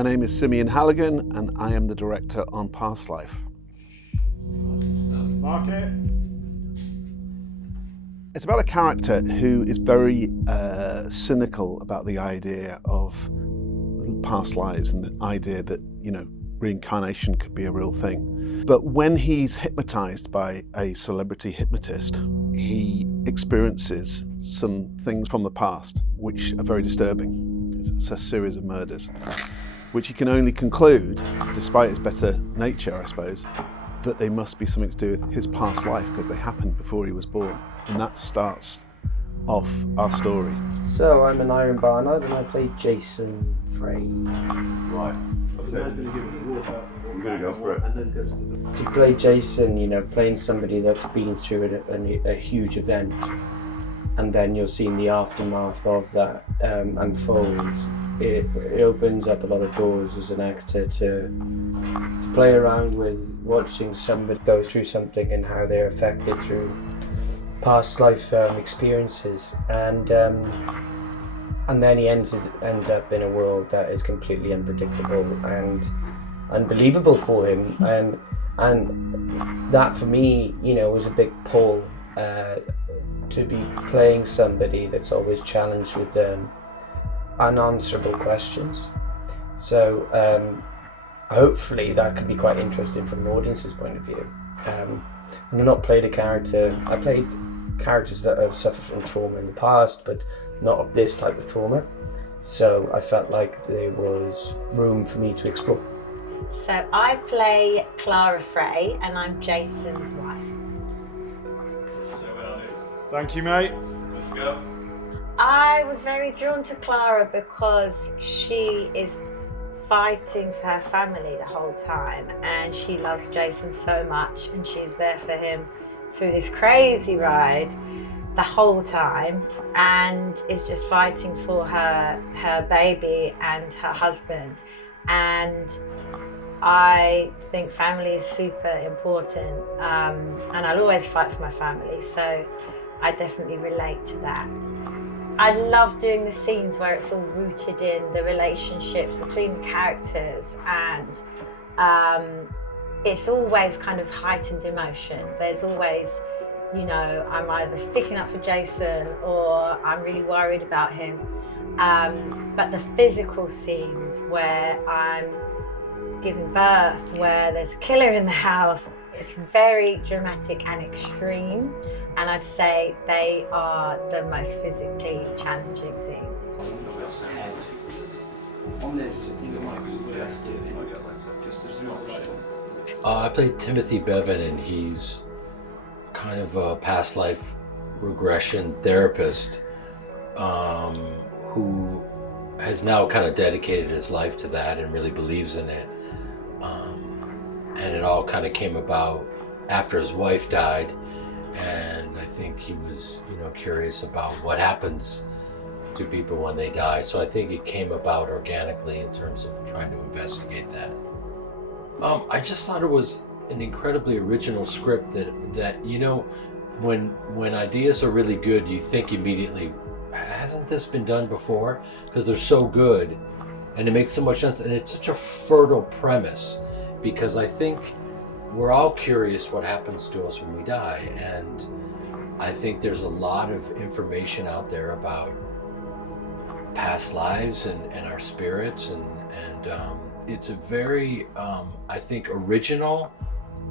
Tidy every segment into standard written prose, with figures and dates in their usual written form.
My name is Simeon Halligan and I am the director on Past Life. Mark it. It's about a character who is very cynical about the idea of past lives and the idea that, reincarnation could be a real thing. But when he's hypnotized by a celebrity hypnotist, he experiences some things from the past which are very disturbing. It's a series of murders, which he can only conclude, despite his better nature, I suppose, that they must be something to do with his past life because they happened before he was born. And that starts off our story. So I'm Aneurin Barnard and I play Jason Frey. Right. So now he's going to give us a water. I'm going to go for it. And then go to the... To play Jason, playing somebody that's been through a huge event, and then you're seeing the aftermath of that unfold. It opens up a lot of doors as an actor to play around with watching somebody go through something and how they're affected through past life experiences, and then he ends up in a world that is completely unpredictable and unbelievable for him, and that for me, was a big pull to be playing somebody that's always challenged with unanswerable questions. So hopefully that could be quite interesting from an audience's point of view. I've not played a character. I played characters that have suffered from trauma in the past, but not of this type of trauma. So I felt like there was room for me to explore. So I play Clara Frey and I'm Jason's wife. Thank you, mate. Let's go. I was very drawn to Clara because she is fighting for her family the whole time, and she loves Jason so much, and she's there for him through this crazy ride the whole time, and is just fighting for her baby and her husband. And I think family is super important, and I'll always fight for my family, so I definitely relate to that. I love doing the scenes where it's all rooted in the relationships between the characters, and it's always kind of heightened emotion. There's always, I'm either sticking up for Jason or I'm really worried about him. But the physical scenes where I'm giving birth, where there's a killer in the house, it's very dramatic and extreme, and I'd say they are the most physically challenging scenes. On this, I think it might be best doing just as an option. I played Timothy Piven, and he's kind of a past life regression therapist who has now kind of dedicated his life to that and really believes in it. And it all kind of came about after his wife died, and I think he was, curious about what happens to people when they die. So I think it came about organically in terms of trying to investigate that. I just thought it was an incredibly original script that when ideas are really good, you think immediately, hasn't this been done before? Because they're so good and it makes so much sense, and it's such a fertile premise, because I think we're all curious what happens to us when we die, and I think there's a lot of information out there about past lives and our spirits, and it's a very, I think, original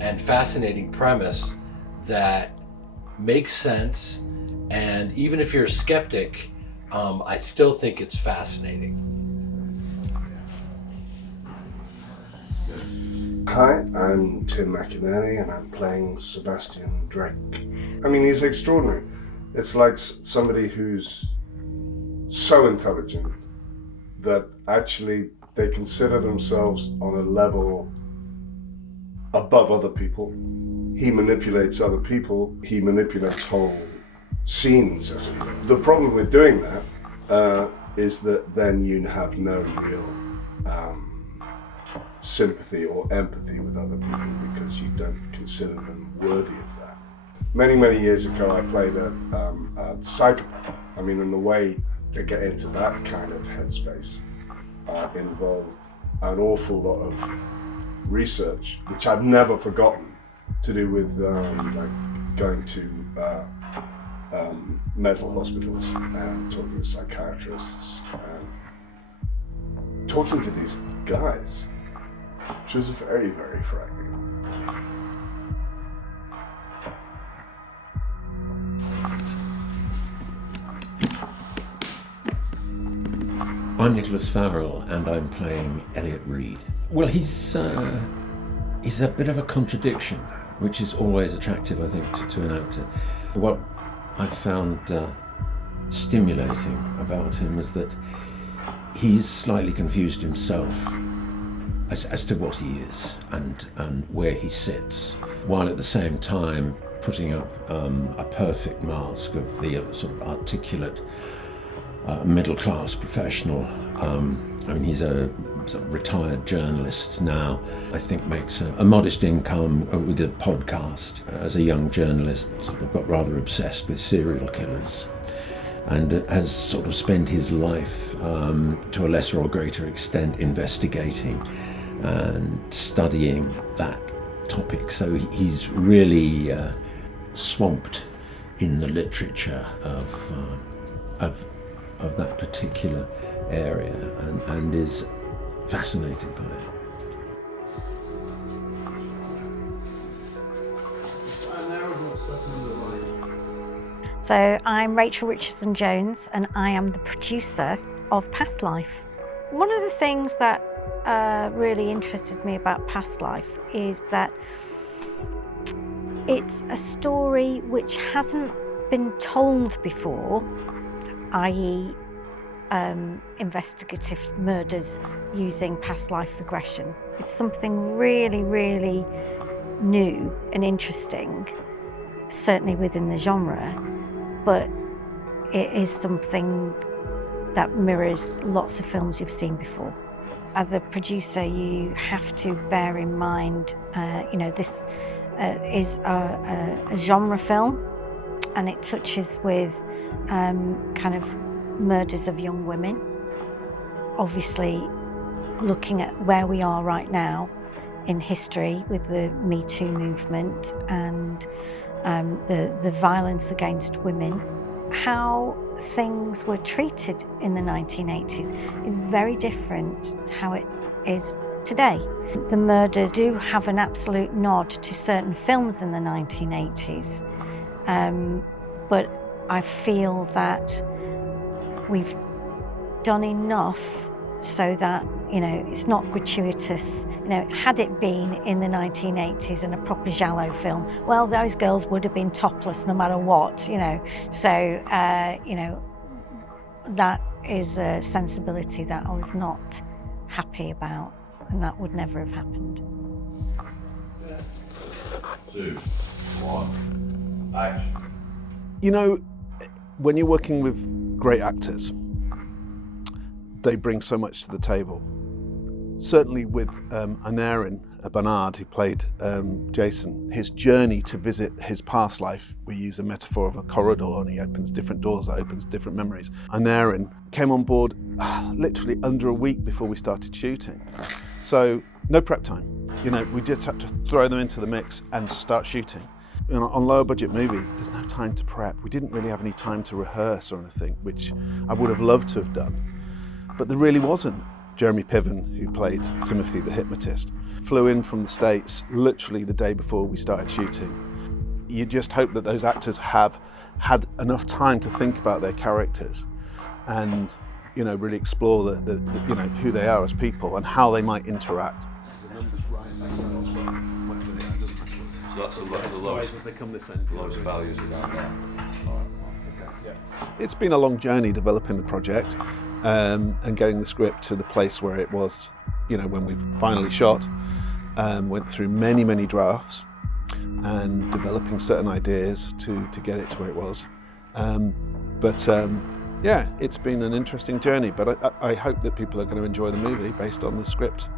and fascinating premise that makes sense, and even if you're a skeptic, I still think it's fascinating. Hi, I'm Tim McInnerny and I'm playing Sebastian Drake. I mean, he's extraordinary. It's like somebody who's so intelligent that actually they consider themselves on a level above other people. He manipulates other people. He manipulates whole scenes, as it were. The problem with doing that is that then you have no real sympathy or empathy with other people because you don't consider them worthy of that. Many, many years ago, I played a psychopath. And the way to get into that kind of headspace involved an awful lot of research, which I've never forgotten, to do with like going to mental hospitals and talking to psychiatrists and talking to these guys, which was very, very frightening. I'm Nicholas Farell and I'm playing Elliot Reed. Well, he's a bit of a contradiction, which is always attractive, I think, to an actor. What I've found stimulating about him is that he's slightly confused himself as to what he is and where he sits, while at the same time putting up a perfect mask of the sort of articulate middle-class professional. I mean, he's a sort of retired journalist now. I think makes a modest income with a podcast. As a young journalist, sort of got rather obsessed with serial killers, and has sort of spent his life, to a lesser or greater extent, investigating and studying that topic. So he's really swamped in the literature of that particular area and is fascinated by it. So I'm Rachel Richardson-Jones and I am the producer of Past Life. One of the things that really interested me about Past Life is that it's a story which hasn't been told before, i.e. Investigative murders using past life regression. It's something really, really new and interesting, certainly within the genre, but it is something that mirrors lots of films you've seen before. As a producer, you have to bear in mind, this is a genre film, and it touches with kind of murders of young women. Obviously, looking at where we are right now in history with the Me Too movement and the violence against women, how things were treated in the 1980s is very different how it is today. The murders do have an absolute nod to certain films in the 1980s, but I feel that we've done enough so that, it's not gratuitous. Had it been in the 1980s and a proper giallo film, well, those girls would have been topless no matter what, So, that is a sensibility that I was not happy about, and that would never have happened. 2, 1, action. When you're working with great actors, they bring so much to the table. Certainly with Aneurin Barnard, who played Jason, his journey to visit his past life, we use a metaphor of a corridor, and he opens different doors that opens different memories. Aneurin came on board literally under a week before we started shooting. So no prep time. We just had to throw them into the mix and start shooting. On lower budget movies, there's no time to prep. We didn't really have any time to rehearse or anything, which I would have loved to have done. But there really wasn't. Jeremy Piven, who played Timothy the hypnotist, flew in from the States literally the day before we started shooting. You just hope that those actors have had enough time to think about their characters and, really explore the who they are as people and how they might interact. So that's the lowest, They come this end. lowest values around that. It's been a long journey developing the project and getting the script to the place where it was, when we finally shot. Went through many, many drafts and developing certain ideas to get it to where it was. It's been an interesting journey, but I hope that people are going to enjoy the movie based on the script